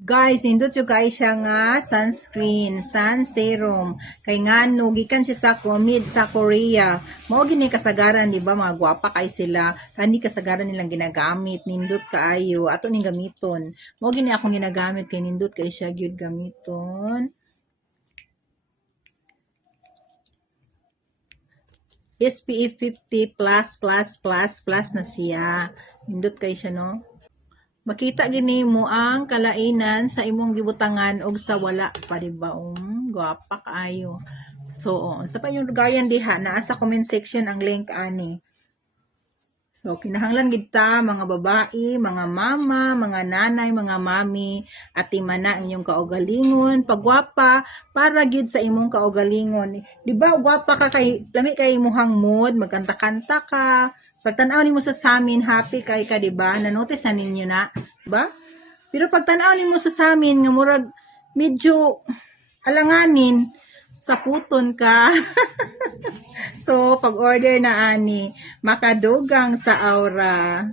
Guys, nindot yung guys siya nga sunscreen, sun serum. Kay nga no, gikan siya sa mid sa Korea. Mao gini kasagaran, di ba? Mga gwapa kay sila. Kani kasagaran nilang ginagamit, nindot kaayo. Ato ning gamiton. Mao gini akong ginagamit kay nindot kay siya gyud gamiton. SPF 50 plus na siya. Nindot kay siya no. Makita gini mo ang kalainan sa imong gibutangan og sa wala pa diba gwapa kaayo. So sa pa yung gayan diha naa sa comment section ang link ani. So kinahanglan gid ta mga babae, mga mama, mga nanay, mga mami at imana ang inyong kaugalingon, pagwapa para gid sa imong kaugalingon. Di ba gwapa ka kay lami kay imong mood, magkanta-kanta ka. Pagtanaw nimo sa samin, happy kay ka, di ba? Na-notice na ninyo na, di ba? Pero pagtanaw nimo sa samin, nga murag medyo alanganin, saputon ka. So, pag-order na ani, makadugang sa aura.